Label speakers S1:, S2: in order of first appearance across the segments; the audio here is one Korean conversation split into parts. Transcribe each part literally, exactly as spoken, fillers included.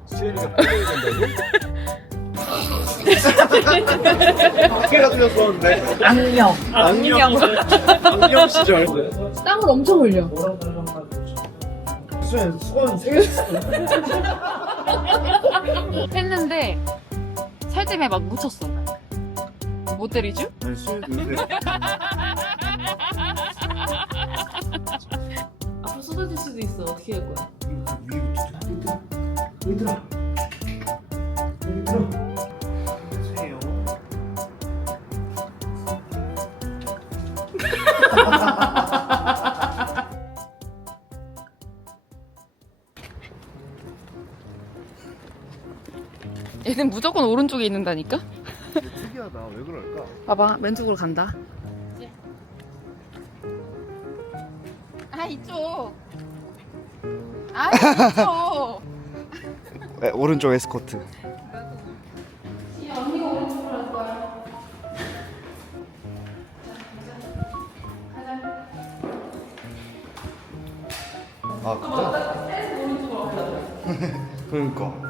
S1: 수현이가 빨리 된다고?
S2: 어깨가 들렸었는데.
S3: 악령.
S2: 악령. 악령 시절.
S3: 땀을 엄청 흘려.
S2: 수현 수건 세 개 줬어.
S3: 했는데 살점에 막 묻혔어. 못 때리죠?
S2: 아니 수현 요새
S3: 앞으로 쏟아질 수도 있어. 어떻게 할 거야?
S2: 위부터 얘들아 얘들아 세요.
S3: 얘는 무조건 오른쪽에 있는다니까?
S2: 특이하다. 왜 그럴까?
S3: 봐봐, 왼쪽으로 간다. 아, 이쪽. 아, 이쪽.
S2: 네, 오른쪽 에스코트.
S3: 언니가 오른쪽으로 갈 거야.
S2: 아 그래? 그러니까.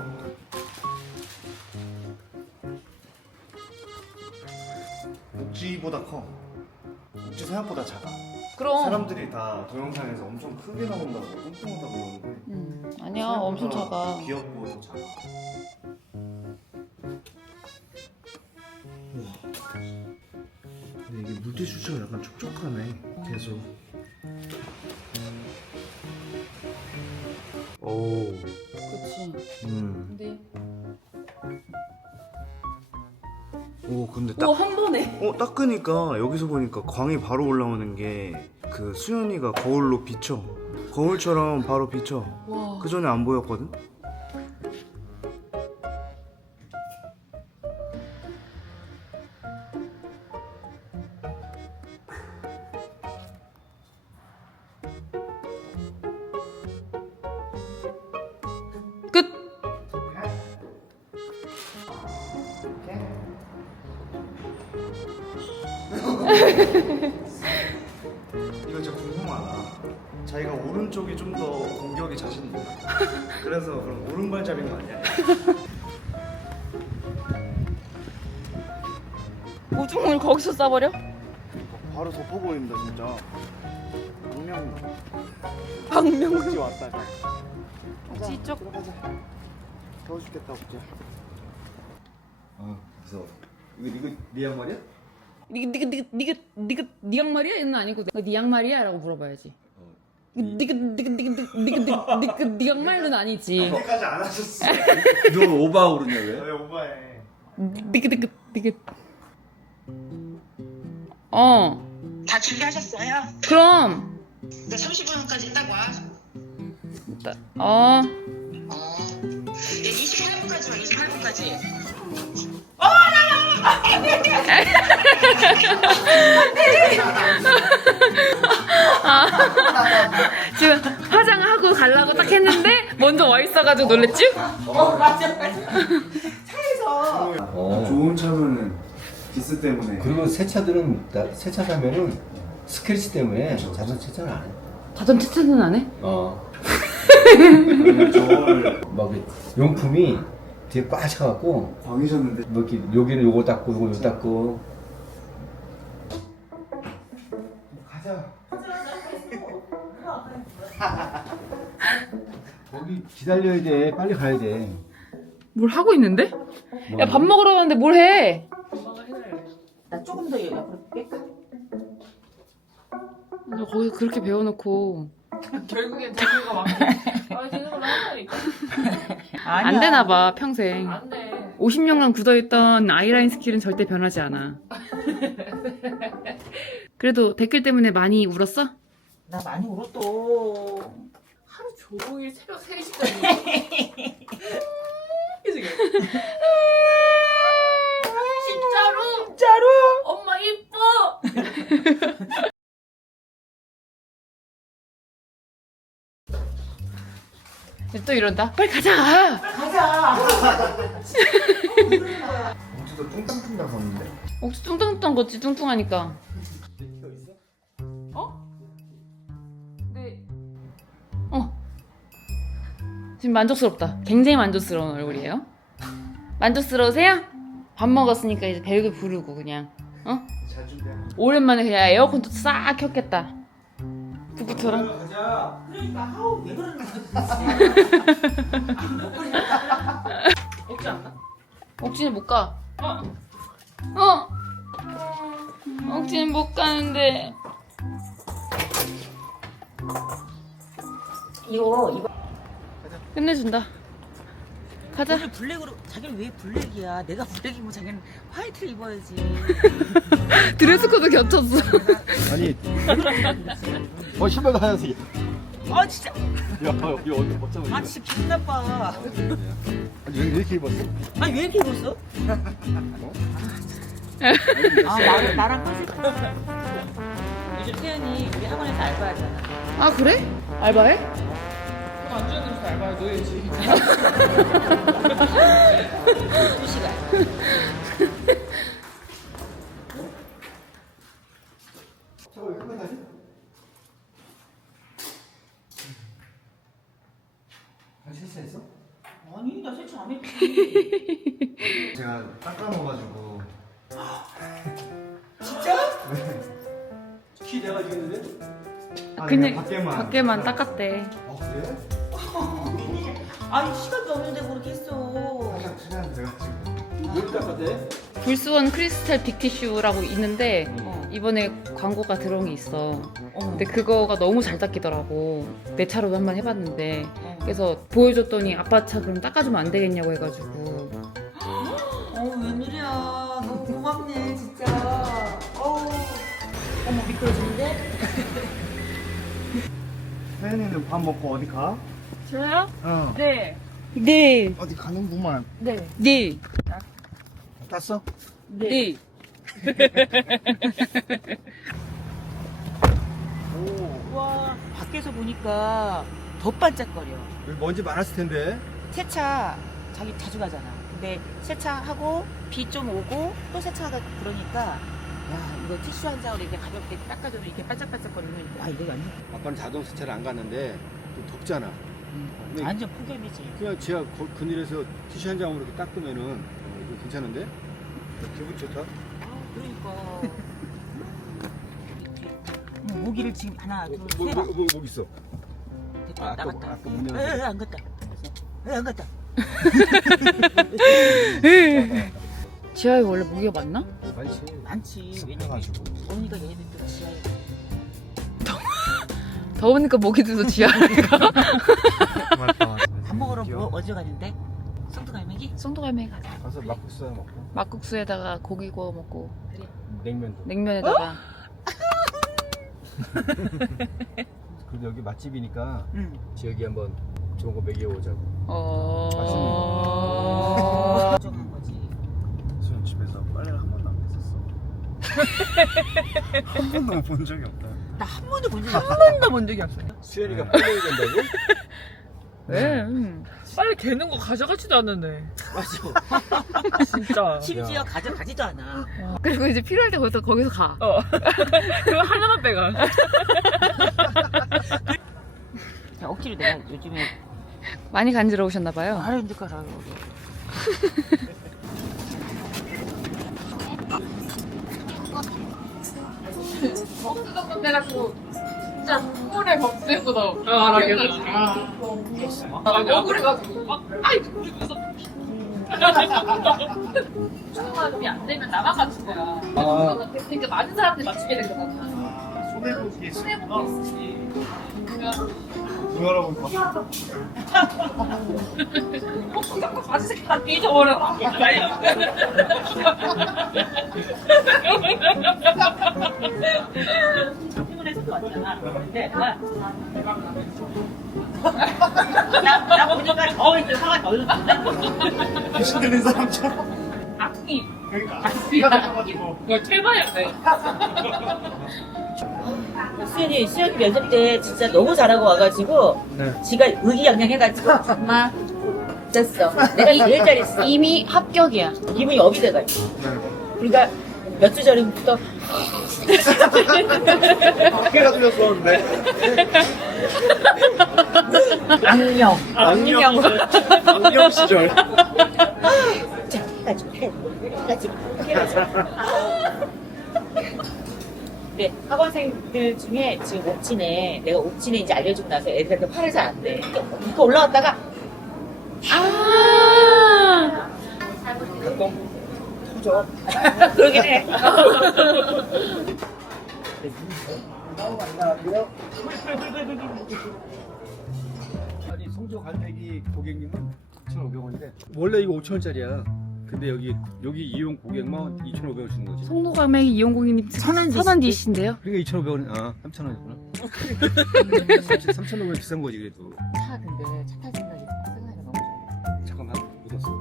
S2: 옥지보다 커. 옥지 생각보다 작아.
S3: 그럼.
S2: 사람들이 다 동영상에서 엄청 크게 나온다고 뚱뚱하다고 그러는데
S3: 음, 아니야, 엄청 작아.
S2: 귀엽고 더 작아. 우와. 근데 이게 물티슈처럼 약간 촉촉하네. 계속. 오.
S3: 그치.
S2: 음.
S3: 근데.
S2: 오 근데 딱.
S3: 오, 한 번에.
S2: 어 닦으니까 여기서 보니까 광이 바로 올라오는 게 그 수연이가 거울로 비쳐. 거울처럼 바로 비쳐.
S3: 와.
S2: 그 전에 안 보였거든.
S3: 끝.
S2: 이거 진짜 궁금하다. 자기가 오른쪽이 좀 더 공격이 자신 있나? 그래서 그럼 오른발잡인 거 아니야?
S3: 오줌을 거기서 싸버려?
S2: 바로 덮어버린다 진짜. 악명.
S3: 박명.
S2: 옥지 왔다. 자. 가자,
S3: 이쪽.
S2: 들어가자. 더워 죽겠다 옥지. 아 무서워. 이거 이거 네 양말이야?
S3: 니가 니가 니가 니가 니가 니 양말이야? 얘는 아니고 내가 네 양말이야? 라고 물어봐야지. 니가 니가 니가 니가 니가 니가 네 양말은 아니지.
S2: 여기까지 안 하셨어.
S1: 너 오바하고 그러냐 왜?
S2: 왜 오바해?
S3: 니가 니가 니가. 어.
S4: 다 준비하셨어요?
S3: 그럼.
S4: 나 삼십 분까지 딱 와.
S3: 나- 어.
S4: 어. 예, 이십팔 분까지 와, 이십팔 분까지.
S3: 지금 화장하고 가려고 딱 했는데 먼저 와 있어가지고 놀랬지?
S1: 어.
S2: 좋은 차면은 기스 때문에.
S1: 그리고 새 차들은 나- 새 차 사면은 스크래치 때문에 자동 세차를 안 해.
S3: 자동 채차는 안 해?
S1: 어.
S2: 저걸
S1: 막 이 용품이 뒤에 꽉 차갖고
S2: 광이셨는데.
S1: 뭐 이렇게 여기는 요거 닦고 요거 요거 닦고.
S2: 가자.
S1: 거기 기다려야 돼. 빨리 가야 돼.
S3: 뭘 하고 있는데?
S1: 뭐.
S3: 야 밥 먹으러 가는데 뭘 해?
S4: 나 조금 더 옆으로 뺄까?
S3: 너 거기 그렇게 배워놓고
S5: 결국엔 재규가 막 아, 되는 걸로 한다니까.
S3: 안 되나 봐 평생.
S5: 안 돼.
S3: 오십 년간 굳어있던 아이라인 스킬은 절대 변하지 않아. 그래도 댓글 때문에 많이 울었어?
S4: 나 많이 울었어.
S5: 하루 종일 새벽 세 시까지. 계속 이래. 진짜로?
S4: 진짜로?
S5: 엄마 이뻐!
S3: 또 이런다. 빨리 가자.
S4: 가자.
S2: 옥지도 뚱땅뚱땅 걷는데.
S3: 혹시 뚱뚱뚱 걷지 뚱뚱하니까. 어? 네. 어. 지금 만족스럽다. 굉장히 만족스러운 얼굴이에요. 만족스러우세요? 밥 먹었으니까 이제 배우게 부르고 그냥 어?
S2: 잘 준비해.
S3: 오랜만에 그냥 에어컨도 싹 켰겠다. 부부처럼.
S1: 가자.
S5: 그러니까 아우 왜 그러는 거지? 먹지 않나?
S3: 옥진이 못 가.
S5: 어.
S3: 어? 옥진이 못 가는데.
S5: 이거 이거
S3: 끝내준다. 가자.
S5: 오늘 블랙으로 자기는 왜 블랙이야? 내가 블랙이면 자기는 화이트를 입어야지.
S3: 드레스 코드 겹쳤어.
S1: 아니. 어 신발도 하얀색이야.
S5: 아 진짜.
S1: 야 여기 어디 어쩌면.
S5: 아 진짜 기분 나빠.
S1: 아니 왜 이렇게 입었어?
S5: 아니 왜 이렇게 입었어? 아 나랑 나랑 컨셉. 요즘 태연이 우리 학원에서 알바하잖아.
S3: 아 그래? 알바해?
S5: 안 주는 데서 알바해 너희지. 두 시간.
S1: 저거 왜 끝나지? 아 실수했어?
S5: 아니 나 세차 안 했지.
S2: 제가 닦아놓아가지고.
S1: 키 내가 이겼는데?
S2: 아,
S3: 그냥
S2: 밖에만.
S3: 밖에만 닦았대.
S1: 아 그래?
S5: 아니 시간도 없는데 그렇게 했어.
S2: 그냥 시간 돼가지고.
S1: 왜 닦았대?
S3: 불스원 크리스탈 빅티슈라고 있는데
S5: 어.
S3: 이번에 광고가 들어온 게 있어.
S5: 어.
S3: 근데 그거가 너무 잘 닦이더라고. 내 차로도 한번 해봤는데
S5: 어.
S3: 그래서 보여줬더니 아빠 차 그럼 닦아주면 안 되겠냐고 해가지고.
S5: 어 웬일이야. 너무 고맙네 진짜. 어우. 어머 미끄러지는데?
S2: 혜연이는 밥 먹고 어디 가?
S3: 저요?
S2: 어.
S3: 네. 네.
S2: 어디 가는구만.
S3: 네. 네.
S2: 땄어?
S3: 네.
S2: 오.
S5: 와 밖에서 보니까 더 반짝거려.
S1: 여기 먼지 많았을 텐데.
S5: 세차 자기 자주 가잖아. 근데 세차하고 비 좀 오고 또 세차하다 그러니까 야 이거 티슈 한 장으로 이렇게 가볍게 닦아줘도 이렇게 반짝반짝거리면 와 이거 완전
S1: 아빠는 자동 세차를 안 갔는데 좀 덥잖아. 근데
S5: 완전 폭염이지.
S1: 그냥 지하 거- 그늘에서 티슈 한 장으로 이렇게 닦으면은 어, 이거 괜찮은데? 기분 좋다.
S5: 아 그러니까. 뭐 모기를 지금 하나
S1: 뭐,
S5: 둘
S1: 뭐,
S5: 셋.
S1: 뭐, 뭐, 뭐 있어?
S5: 됐다
S1: 아, 아까
S5: 나갔다.
S1: 뭐- 아까 문 열어서.
S5: 에에 안 갔다. 에안 갔다.
S3: 지하에 원래 모기가 많나?
S1: 많지.
S5: 많지. 왜냐면 언니가 얘네들 지하에.
S3: 더우니까 모기들도 지하에 가.
S2: 맞다.
S5: 밥 먹으러 뭐 어디로 가는데? 성두갈매기?
S3: 송도갈매기 가자.
S1: 가서 막국수 하나 먹고
S3: 막국수에다가 고기 구워 먹고
S1: 냉면도.
S3: 냉면에다가
S1: 그래도 여기 맛집이니까
S5: 응.
S1: 지역이 한번 좋은 거 먹여보자고.
S3: 어.
S5: 걱정한 거지.
S2: 수현 집에서 빨래를 한 번도 안 했었어. 한 번도 본 적이 없다.
S5: 나 한 번도 본 적이 없어.
S6: 번도 본 적이 없어요.
S1: 수현이가 빨래를 된다고?
S3: 왜? 음.
S6: 빨리 개는 거 가져가지도 않는데.
S5: 맞아.
S6: 진짜.
S5: 심지어 가져가지도 않아.
S3: 그리고 이제 필요할 때 거기서 거기서 가.
S6: 어. 그거 하나만 빼가.
S5: 야, 억지로 내가 요즘에
S3: 많이 간지러우셨나 봐요.
S5: 말을 힘들 거라고.
S3: 내가지고 진짜 꿀에 법대보다
S6: 아, 알겠어.
S3: 아, 억울해가지고 막 아이 그러면서 초등학생이 안 되면 나만 맞춘 거야.
S1: 아.
S3: 그러니까 많은 사람들이 맞추게 된 거잖아.
S2: 아, 손해보기.
S3: 손해보고 있으시.
S2: 누가라고 봤어?
S3: 자꾸 바지 색깔 삐져버려.
S5: 피곤해서도 왔잖아. 근데 나, 나, 나 보니까 더 이제 화가 더 났어.
S2: 귀신 들린 사람처럼.
S3: 악기.
S2: 그러니까
S3: 악기가
S2: 가지고.
S3: 이거 퇴마해야 돼.
S5: 수현이, 수현이 면접 때 진짜 너무 잘하고 와가지고,
S2: 네.
S5: 지가 의기양양해가지고, 엄마, 됐어. 내가 제일 잘했어.
S3: 이미 합격이야.
S5: 기분이 업이 돼가지고.
S2: 네.
S5: 그러니까 몇 주 전부터
S2: 어깨가 들렸었는데.
S5: 악령.
S2: 악령 악령 시절.
S5: 자, 해가지고 해. 해가지고 해가지고. 네, 학원생들 중에 지금 옥진에 내가 옥진에 이제 알려주고 나서 애들한테 화를 잘 안 내. 이거 올라왔다가
S3: 아
S2: 터져.
S5: 그러긴 해.
S1: 아니 송조 갈매기 고객님은 이천오백 원인데 원래 이거 오천 원짜리야. 근데 여기 여기 이용 고객만 이천오백 원 주는 거지.
S3: 송도가맹이 이용공인님 선한 선한디신데요.
S1: 그러니까 이천오백 원, 아 삼천 원이구나. 삼천오백 원 비싼 거지 그래도.
S5: 차 근데 차 탈 생각이 생각이 너무 좋아.
S1: 잠깐만 묻었어.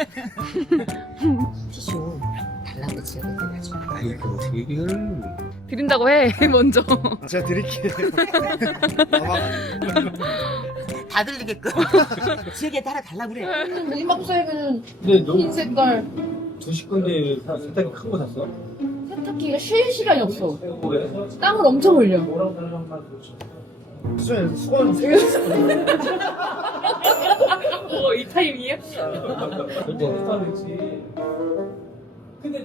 S5: 티슈 달라고 지금 해가지고.
S1: 아이고 어떻게 이거를.
S3: 드린다고 해 먼저.
S2: 제가 드릴게요.
S5: 다 들리게끔. 지역에 따라 달라고 그래.
S3: 이막사에는
S1: 근데 너
S3: 흰 색깔
S1: 두식 건데 세탁기 큰 거 샀어?
S3: 세탁기가 쉴 시간이 없어. 땀을 엄청 흘려.
S2: 수현 수건 세 개 샀어.
S6: 어, 이 타임이야?
S1: 근데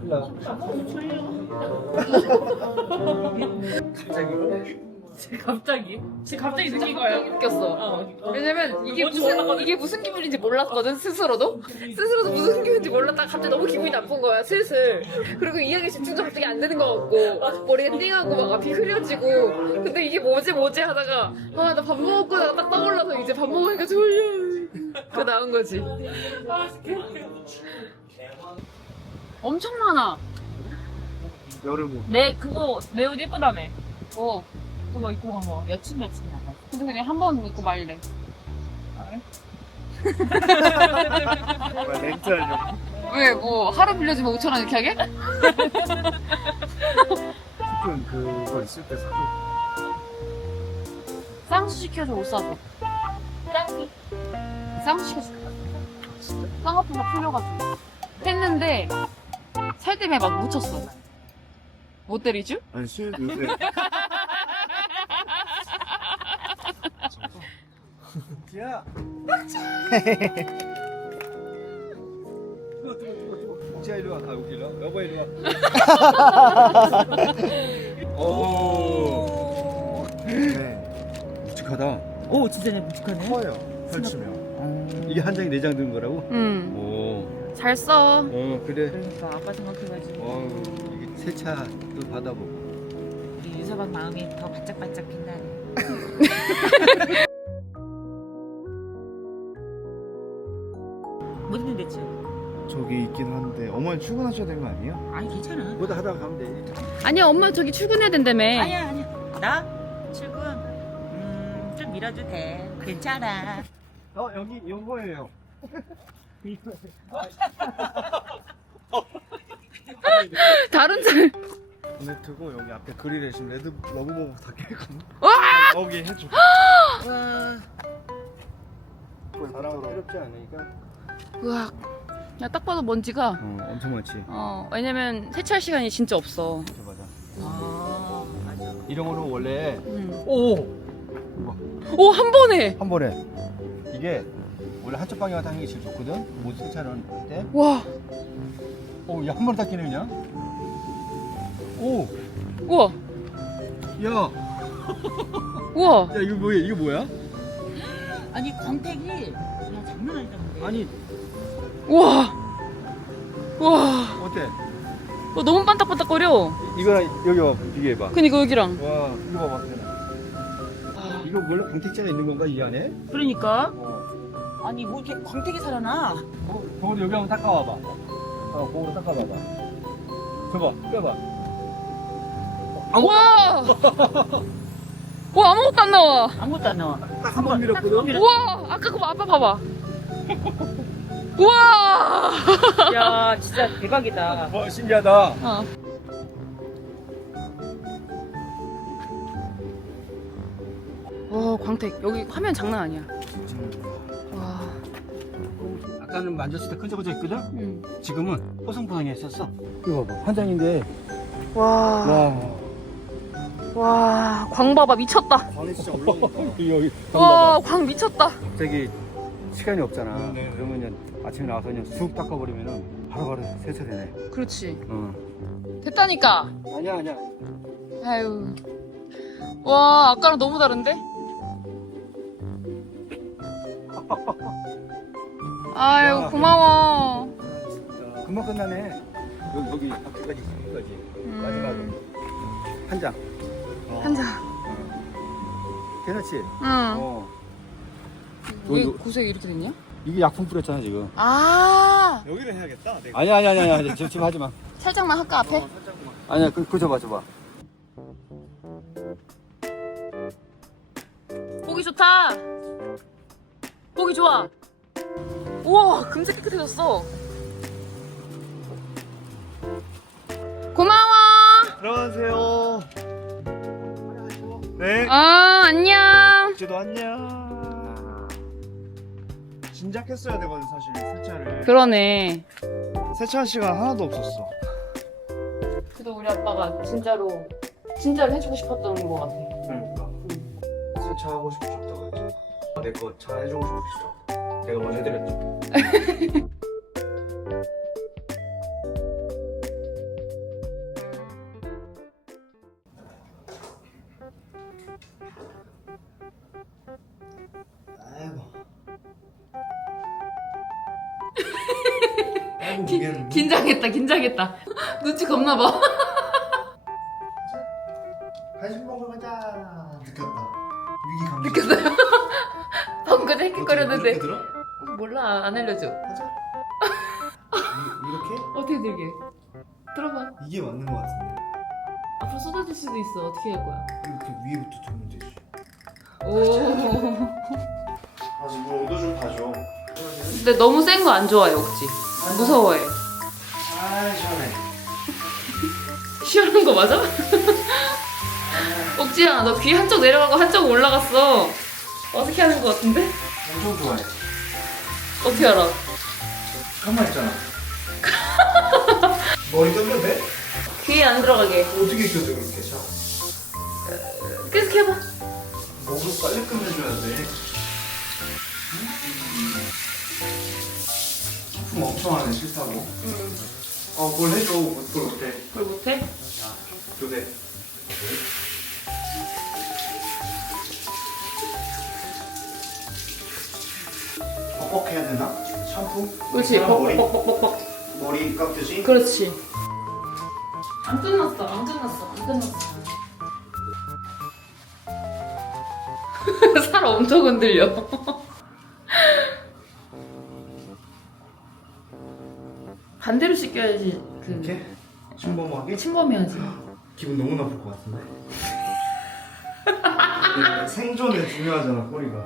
S6: 갑자기? 갑자기? 지금 갑자기 느낀 거야.
S3: 웃겼어.
S6: 어.
S3: 왜냐면 이게
S6: 뭔지
S3: 무슨
S6: 몰랐거든.
S3: 이게 무슨 기분인지 몰랐거든 스스로도 스스로도 무슨 기분인지 몰랐다가 갑자기 너무 기분이 나쁜 거야 슬슬. 그리고 이야기 집중도 갑자기 안 되는 것 같고 머리가 띵하고 막 앞이 흐려지고 근데 이게 뭐지 뭐지 하다가 아 나 밥 먹고 나가 딱 떠올라서 이제 밥 먹으니까 졸려. 그 나온 거지. 엄청 많아.
S2: 여름 옷.
S6: 내 그거 내 옷 예쁘다며.
S3: 어.
S6: 그거 입고 간 거.
S5: 며칠 며칠 나가.
S3: 근데 그냥 한 번 입고 말래.
S2: 렌트하려고.
S3: 왜 뭐 하루 빌려주면 오천 원 이렇게 하게?
S2: 조금 그거 있을 때 사고.
S3: 쌍수 시켜줘 옷 사줘. 쌍수. 쌍수 시켜줘. 쌍꺼풀가 풀려가지고. 했는데 살 때문에 막 묻혔어. 못 때리죠?
S2: 아니 수현 요새.
S1: 야. 자 이리 와. 아 여기 이리 와. 여보 이리 와. 오.
S2: 네.
S1: 묵직하다.
S5: 오 진짜 내 묵직하네.
S2: 커요. 펼치면.
S1: 이게 한 장에 네 장 드는 거라고?
S3: 응.
S1: 오.
S3: 잘 써.
S1: 어 그래.
S5: 그러니까 아빠 생각해가지고
S1: 어 이게 세차도 받아보고.
S5: 우리 유서방 마음이 더 반짝반짝 빛나네. 못 있는데 지금.
S2: 저기 있긴 한데 어머니 출근하셔야 되는 거 아니에요?
S5: 아니 괜찮아.
S1: 뭐다 하다가 가면 돼.
S3: 아니야 엄마 저기 출근해야 된다며.
S5: 아니야 아니야. 나 출근 음좀 미뤄도 돼. 괜찮아.
S1: 어 여기 요거예요.
S3: 다른 차.
S2: 보네트고 여기 앞에 그릴에 지금 레드 러브버브 다 껴있거든.
S3: 와!
S2: 여기 해줘.
S1: 사랑으로 어렵지 않으니까.
S3: 우와. 야 딱 봐도 먼지가.
S1: 어 엄청 많지.
S3: 어 왜냐면 세차할 시간이 진짜 없어.
S1: 맞아 맞아.
S5: 아 맞아.
S1: 이런 거는 원래
S3: 응.
S1: 오!
S3: 오 한 번에.
S1: 한 번에 이게 원래 한쪽 방향 하는 게 제일 좋거든. 모두 세차를 할 때.
S3: 와.
S1: 오, 야 한 번에 닦이네 그냥. 오,
S3: 우와.
S1: 야,
S3: 우와.
S1: 야 이거 뭐야? 이거 뭐야?
S5: 아니 광택이 그냥 장난 아니다 근데.
S1: 아니
S3: 우와. 우와.
S1: 어때?
S3: 어, 너무 반딱반딱거려.
S1: 이거랑 여기 봐 비교해봐.
S3: 그니까 여기랑.
S1: 와, 이거 봐봐. 되나? 이거 원래 광택자가 있는 건가 이 안에?
S5: 그러니까
S1: 어,
S5: 아니 뭐 이렇게 광택이 살아나.
S1: 어, 거울 여기 한번 닦아와봐. 어, 거울 닦아봐봐. 저봐, 빼봐.
S3: 와. 와 아무것도 안 나와.
S5: 아무것도 안 나와.
S1: 딱 한 번 밀었거든.
S3: 우와 아까 그거 아빠 봐봐. 우와.
S5: 야 진짜 대박이다.
S1: 와, 신기하다.
S3: 어. 와 광택 여기 화면 장난 아니야. 와.
S1: 아까는 만졌을 때 끈적끈적했거든.
S3: 응.
S1: 지금은 뽀송뽀송했었어. 이거 봐봐. 한 장인데.
S3: 와.
S1: 와.
S3: 와, 광 봐봐. 미쳤다.
S2: 광이 진짜 올라오니까.
S1: 여기
S3: 와, 광 미쳤다.
S1: 갑자기 시간이 없잖아.
S2: 네.
S1: 그러면 아침에 나와서 그냥 쑥 닦아버리면은 바로바로 세차되네.
S3: 그렇지.
S1: 어.
S3: 됐다니까.
S1: 아니야 아니야.
S3: 아유. 와, 아까랑 너무 다른데? 아유,
S1: 와.
S3: 고마워.
S1: 자, 금방 끝나네. 여기 여기 바퀴까지 여기까지 마지막으로 한 장.
S3: 한 장.
S1: 괜찮지?
S3: 응.
S1: 어.
S3: 왜
S1: 요-
S3: 고색이 이렇게 됐냐?
S1: 이게 약품 뿌렸잖아 지금.
S3: 아,
S2: 여기를 해야겠다. 내가.
S1: 아니야 아니야 아니야 아니야. 지금 지금 하지 마.
S3: 살짝만 할까, 앞에?
S2: 어, 살짝만.
S1: 아니야 그 그거 줘봐 줘봐.
S3: 보기 좋다. 보기 좋아. 우와, 금색 깨끗해졌어. 고마워.
S2: 들어가세요. 네.
S3: 어, 안녕.
S2: 이제도 안녕. 진작 했어야 되거든 사실 세차를.
S3: 그러네.
S2: 세차 시간 하나도 없었어.
S3: 그래도 우리 아빠가 진짜로, 진짜로 해주고 싶었던 것 같아.
S2: 그러니까. 세차하고 싶었다고 했지. 내 거 차 해주고 싶었어. 내가 먼저 해드렸지. 아이고. 아이고 무게는.
S3: 긴장했다, 긴장했다. 눈치 겁나 봐.
S2: 간식 먹으러 가자. 느꼈다. 위기 감지.
S3: 느꼈어요? 방금 헥헥거렸는데.
S2: 이렇게 들어?
S3: 몰라, 안 알려줘.
S2: 하자. 이- 이렇게?
S3: 어떻게 들게? 들어봐.
S2: 이게 맞는 것 같은데.
S3: 앞으로 쏟아질 수도 있어. 어떻게 할 거야?
S2: 이렇게 위에부터 들면 되지.
S3: 오.
S2: 아직 물 온도 좀 봐줘.
S3: 근데 너무 센 거 안 좋아해, 억지. 무서워해.
S2: 아 시원해.
S3: 시원한 거 맞아? 억지야, 너 귀 한쪽 내려가고 한쪽 올라갔어. 어떻게 하는 거 같은데?
S2: 엄청 좋아해.
S3: 어떻게 알아?
S2: 가만 있잖아. 머리 껴도 돼?
S3: 귀에 안 들어가게.
S2: 어떻게 껴도 그렇게 자.
S3: 계속 해봐.
S2: 목을 빨리 끝내줘야 돼. 하품 엄청 하네 싫다고.
S3: 응.
S2: 어 뭘 해줘. 그걸 못해.
S3: 그걸 못해?
S2: 교대. 뻑뻑해야 되나? 샴푸?
S3: 그렇지.
S2: 사람 머리,
S3: 뻑뻑뻑뻑뻑.
S2: 머리 깎듯이?
S3: 그렇지. 안 끝났어, 안 끝났어, 안 끝났어. 살 엄청 흔들려. 반대로 씻겨야지. 그
S2: 이렇게? 침범하게?
S3: 침범해야지.
S2: 기분 너무 나쁠 것 같은데? 네, 생존에 중요하잖아 꼬리가.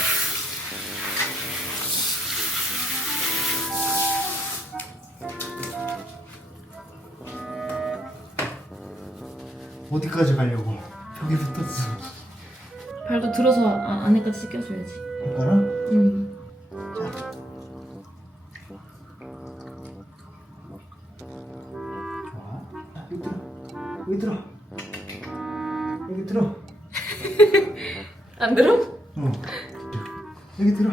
S2: 어디까지 가려고? 벽에 붙었어.
S3: 발도 들어서 아, 안에까지 씻겨줘야지.
S2: 이거랑?
S3: 응.
S2: 자. 좋아. 여기 들어. 여기 들어. 여기 들어.
S3: 안 들어?
S2: 어. 여기 들어.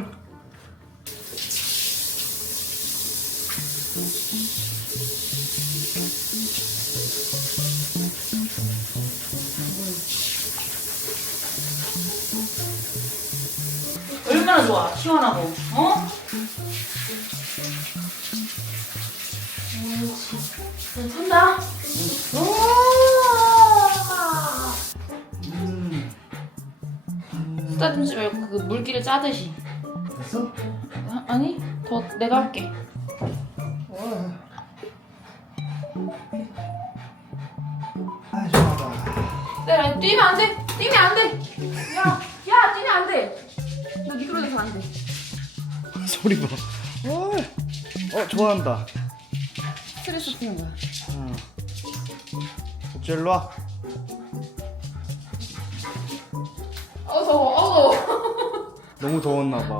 S3: 얼마나 좋아, 시원하고, 어? 응, 찬다.
S2: 음.
S3: 쓰다듬지 말고 그 물기를 짜듯이.
S2: 됐어?
S3: 아, 아니, 더 내가 할게.
S2: 아 좋아하다.
S3: 내가 뛰면 안 돼. 뛰면 안 돼. 야, 야, 뛰면 안 돼. 너 미끄러져서 안 돼.
S2: 소리 봐. 어, 어 좋아한다.
S3: 스트레스 푸는 거야.
S2: 응. 복지 일로 와.
S3: 어 더워, 어 더워.
S2: 너무 더웠나 봐.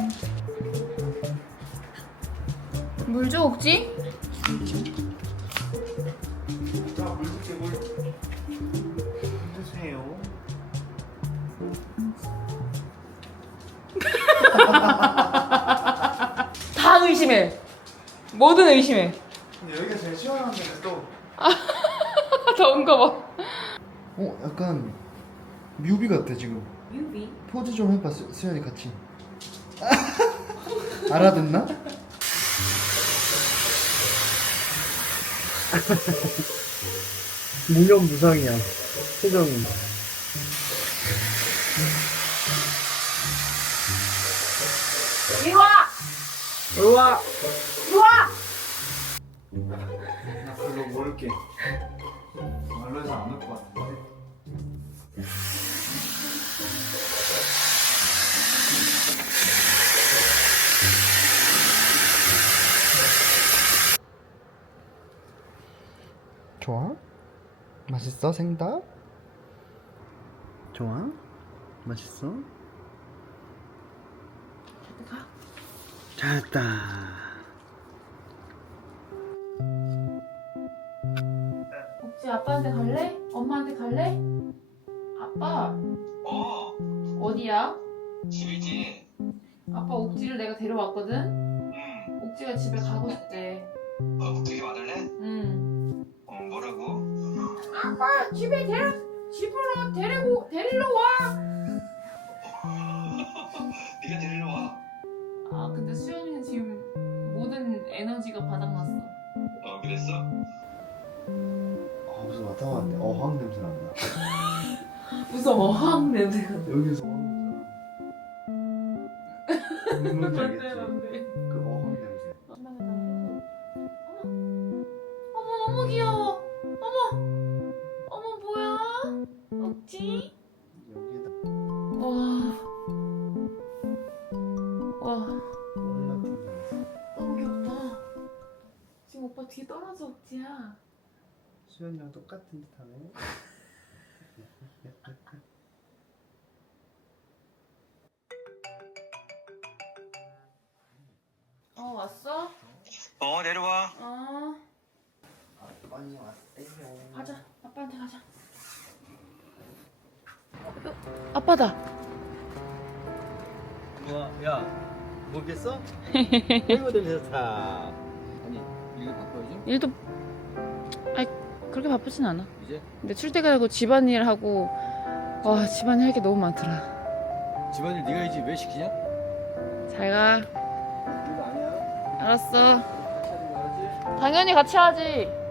S3: 물 줘, 옥지? 다 의심해. 뭐든 의심해.
S2: 근데 여기가 제일 시원한데 또.
S3: 더운가 봐.
S2: 어 약간 뮤비 같아 지금.
S3: 뮤비?
S2: 포즈 좀 해봐 수, 수연이 같이. 알아듣나? 무념무상이야 표정이.
S3: 이리 와!
S1: 이리 와.
S3: 이리 와!
S2: 나 별로 모를게. 말로 해서 안 올 것 같은데. 좋아? 맛있어 생닭? 좋아? 맛있어? 잘했다.
S3: 혹시 아빠한테 갈래? 엄마한테 갈래? 아빠
S7: 어,
S3: 어디야?
S7: 집이지.
S3: 아빠 옥지를 내가 데려왔거든?
S7: 응.
S3: 옥지가 집에 가고 싶대.
S7: 어, 되게 많을래?
S3: 응.
S7: 어, 뭐라고?
S3: 아빠 집에 데려 집으로 데리고 데리러 와.
S7: 네가 데리러 와.
S3: 아 근데 수연이는 지금 모든 에너지가 바닥났어.
S7: 어, 그랬어?
S2: 아 무슨 맡아봤는데 어황 냄새 난다.
S3: 무슨 어항 냄새가.
S2: 여기서 어항 냄새. 뭔지 알겠지?
S3: 안돼.
S2: 그 어항 냄새.
S3: 어머 너무 귀여워. 어머 어머 뭐야? 옥지?
S2: 여기에다
S3: 와. 와
S2: 콜라틴 냄새.
S3: 너무 귀엽다. 지금 오빠 뒤에 떨어져 옥지야.
S2: 수연이랑 똑같은 듯하네.
S3: 어 왔어?
S7: 어, 내려와.
S3: 어
S2: 아빠니 왔대요.
S3: 가자. 아빠한테 가자. 어, 아빠다.
S1: 뭐, 야, 먹겠어? 아이고 냄새 좋다. 아니, 이거 바꿔야죠?
S3: 일도 아이 그렇게 바쁘진 않아.
S1: 이제?
S3: 근데 출퇴근하고 집안일 하고 와 집안일 할 게 너무 많더라.
S1: 집안일 네가 해야지 왜 시키냐?
S3: 잘 가.
S1: 이거 아니야.
S3: 알았어.
S1: 같이 하는 거 알았지?
S3: 당연히 같이 하지.